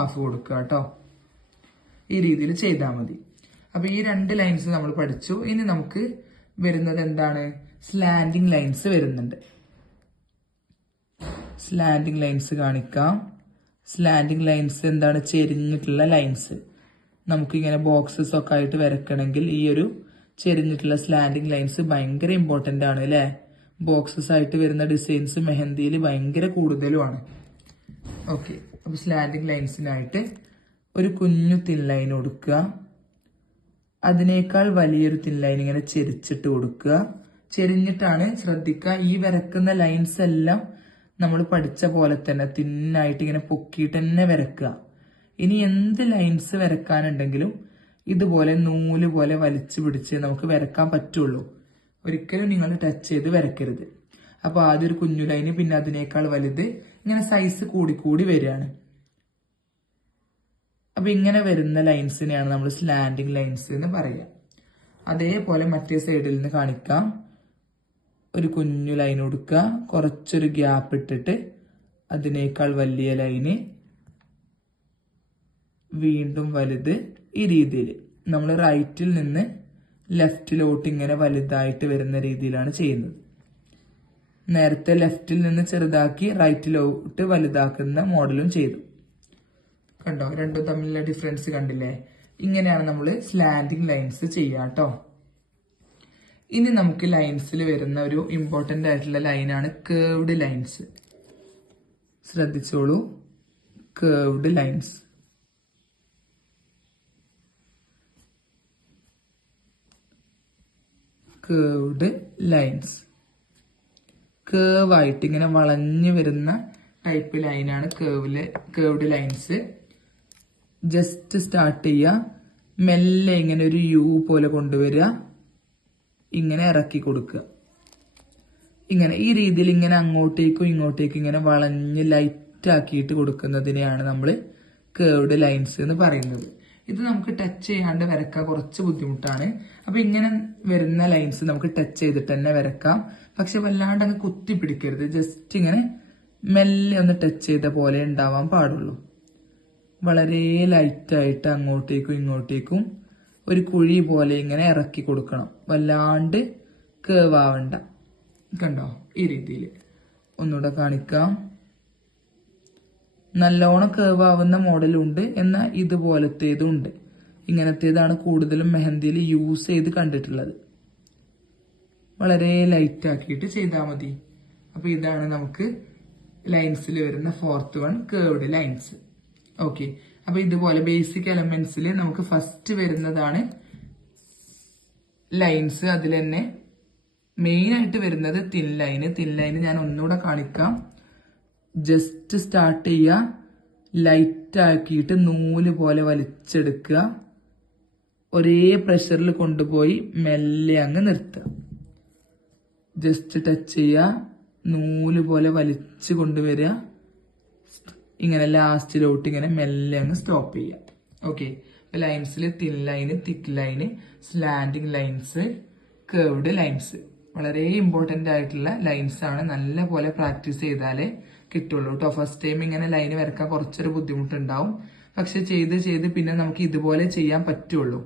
Half കൊടുക്കുക കേട്ടോ. ഈ രീതിയിൽ ചെയ്താൽ മതി. അപ്പൊ ഈ 2 ലൈൻസ് നമ്മൾ പഠിച്ചു. ഇനി നമുക്ക് വരുന്നത് എന്താണ്? സ്ലാൻഡിങ് ലൈൻസ് വരുന്നുണ്ട്. സ്ലാൻഡിങ് ലൈൻസ് കാണിക്കാം. സ്ലാൻഡിങ് ലൈൻസ് എന്താണ്? ചെരിഞ്ഞിട്ടുള്ള ലൈൻസ്. നമുക്കിങ്ങനെ ബോക്സസ് ഒക്കെ ആയിട്ട് വരക്കണമെങ്കിൽ ഈ ഒരു ചെരിഞ്ഞിട്ടുള്ള സ്ലാൻഡിങ് ലൈൻസ് ഭയങ്കര ഇമ്പോർട്ടന്റ് ആണ് അല്ലെ? ബോക്സസ് ആയിട്ട് വരുന്ന ഡിസൈൻസ് മെഹന്തിയിൽ ഭയങ്കര കൂടുതലുമാണ്. ഓക്കെ, അപ്പൊ സ്ലാൻഡിങ് ലൈൻസിനായിട്ട് ഒരു കുഞ്ഞു തിൻ ലൈൻ കൊടുക്കുക. അതിനേക്കാൾ വലിയൊരു തിൻ ലൈൻ ഇങ്ങനെ ചെരിച്ചിട്ട് കൊടുക്കുക. ചെരിഞ്ഞിട്ടാണ്, ശ്രദ്ധിക്കുക. ഈ വരക്കുന്ന ലൈൻസ് എല്ലാം നമ്മൾ പഠിച്ച പോലെ തന്നെ തിന്നായിട്ട് ഇങ്ങനെ പൊക്കിയിട്ട് തന്നെ വരക്കുക. ഇനി എന്ത് ലൈൻസ് വരക്കാനുണ്ടെങ്കിലും ഇതുപോലെ നൂല് പോലെ വലിച്ചു പിടിച്ച് നമുക്ക് വരക്കാൻ പറ്റുള്ളൂ. ഒരിക്കലും നിങ്ങൾ ടച്ച് ചെയ്ത് വരക്കരുത്. അപ്പൊ ആദ്യം ഒരു കുഞ്ഞു ലൈന്, പിന്നെ അതിനേക്കാൾ വലുത്, ഇങ്ങനെ സൈസ് കൂടി വരികയാണ്. അപ്പൊ ഇങ്ങനെ വരുന്ന ലൈൻസിനെയാണ് നമ്മൾ സ്ലാൻഡിങ് ലൈൻസ് എന്ന് പറയുക. അതേപോലെ മറ്റേ സൈഡിൽ നിന്ന് കാണിക്കാം. ഒരു കുഞ്ഞു ലൈൻ കൊടുക്കുക, കുറച്ചൊരു ഗ്യാപ്പ് ഇട്ടിട്ട് അതിനേക്കാൾ വലിയ ലൈന്, വീണ്ടും വലുത്. ഈ രീതിയിൽ നമ്മൾ റൈറ്റിൽ നിന്ന് ലെഫ്റ്റിലോട്ട് ഇങ്ങനെ വലുതായിട്ട് വരുന്ന രീതിയിലാണ് ചെയ്യുന്നത്. നേരത്തെ ലെഫ്റ്റിൽ നിന്ന് ചെറുതാക്കി റൈറ്റിലോട്ട് വലുതാക്കുന്ന മോഡലും ചെയ്തു. കണ്ടോ? രണ്ടും തമ്മിലുള്ള ഡിഫറൻസ് കണ്ടില്ലേ? ഇങ്ങനെയാണ് നമ്മൾ സ്ലാൻഡിങ് ലൈൻസ് ചെയ്യാട്ടോ. ഇനി നമുക്ക് ലൈൻസിൽ വരുന്ന ഒരു ഇമ്പോർട്ടന്റ് ആയിട്ടുള്ള ലൈനാണ് കേർവ്ഡ് ലൈൻസ്. ശ്രദ്ധിച്ചോളൂ, curved lines. Curved lines, curve ആയിട്ട് ഇങ്ങനെ വളഞ്ഞു വരുന്ന ടൈപ്പ് ലൈനാണ് കേർവ്ഡ് ലൈൻസ്. ജസ്റ്റ് സ്റ്റാർട്ട് ചെയ്യുക, മെല്ലെ ഇങ്ങനെ ഒരു യു പോലെ കൊണ്ടുവരിക, ഇങ്ങനെ ഇറക്കി കൊടുക്കുക. ഇങ്ങനെ ഈ രീതിയിൽ ഇങ്ങനെ അങ്ങോട്ടേക്കും ഇങ്ങോട്ടേക്കും ഇങ്ങനെ വളഞ്ഞ് ലൈറ്റ് ആക്കിയിട്ട് കൊടുക്കുന്നതിനെയാണ് നമ്മൾ കേർവ്ഡ് ലൈൻസ് എന്ന് പറയുന്നത്. ഇത് നമുക്ക് ടച്ച് ചെയ്യാണ്ട് വരക്കാൻ കുറച്ച് ബുദ്ധിമുട്ടാണ്. അപ്പൊ ഇങ്ങനെ വരുന്ന ലൈൻസ് നമുക്ക് ടച്ച് ചെയ്തിട്ട് തന്നെ വരക്കാം. പക്ഷെ വല്ലാണ്ട് അങ്ങ് കുത്തി പിടിക്കരുത്. ജസ്റ്റ് ഇങ്ങനെ മെല്ലെ ഒന്ന് ടച്ച് ചെയ്ത പോലെ ഉണ്ടാവാൻ പാടുള്ളൂ. വളരെ ലൈറ്റായിട്ട് അങ്ങോട്ടേക്കും ഇങ്ങോട്ടേക്കും ഒരു കുഴി പോലെ ഇങ്ങനെ ഇറക്കി കൊടുക്കണം. വല്ലാണ്ട് കേവ് ആവണ്ട. കണ്ടോ? ഈ രീതിയിൽ ഒന്നുകൂടെ കാണിക്കാം. നല്ലോണം കേവ് ആവുന്ന മോഡലുണ്ട്, എന്നാൽ ഇതുപോലത്തേതും ഉണ്ട്. ഇങ്ങനത്തേതാണ് കൂടുതലും മെഹന്തിയിൽ യൂസ് ചെയ്ത് കണ്ടിട്ടുള്ളത്. വളരെ ലൈറ്റ് ആക്കിയിട്ട് ചെയ്താൽ മതി. അപ്പൊ ഇതാണ് നമുക്ക് ലൈൻസിൽ വരുന്ന 4th one, curved lines. Okay, അപ്പൊ ഇതുപോലെ ബേസിക് എലമെന്റ്സിൽ നമുക്ക് ഫസ്റ്റ് വരുന്നതാണ് ലൈൻസ്. അതിൽ തന്നെ മെയിൻ ആയിട്ട് വരുന്നത് തിൻ ലൈന്. തിൻ ലൈന് ഞാൻ ഒന്നുകൂടെ കാണിക്കാം. ജസ്റ്റ് സ്റ്റാർട്ട് ചെയ്യുക, ലൈറ്റ് ആക്കിയിട്ട് നൂല് പോലെ വലിച്ചെടുക്കുക, ഒരേ പ്രഷറിൽ കൊണ്ടുപോയി മെല്ലെ അങ്ങ് നിർത്തുക. ജസ്റ്റ് ടച്ച് ചെയ്യുക, നൂല് പോലെ വലിച്ചു കൊണ്ടുവരിക, ഇങ്ങനെ ലാസ്റ്റിലോട്ട് ഇങ്ങനെ മെല്ലെ അങ്ങ് സ്റ്റോപ്പ് ചെയ്യുക. ഓക്കെ, ലൈൻസിൽ thin line, thick line, slanting lines, curved lines വളരെ ഇമ്പോർട്ടന്റ് ആയിട്ടുള്ള ലൈൻസ് ആണ്. നല്ല പോലെ പ്രാക്ടീസ് ചെയ്താലേ കിട്ടുള്ളൂ കേട്ടോ. ഫസ്റ്റ് ടൈം ഇങ്ങനെ ലൈന് വരക്കാൻ കുറച്ചൊരു ബുദ്ധിമുട്ടുണ്ടാവും. പക്ഷെ ചെയ്ത് പിന്നെ നമുക്ക് ഇതുപോലെ ചെയ്യാൻ പറ്റുള്ളൂ.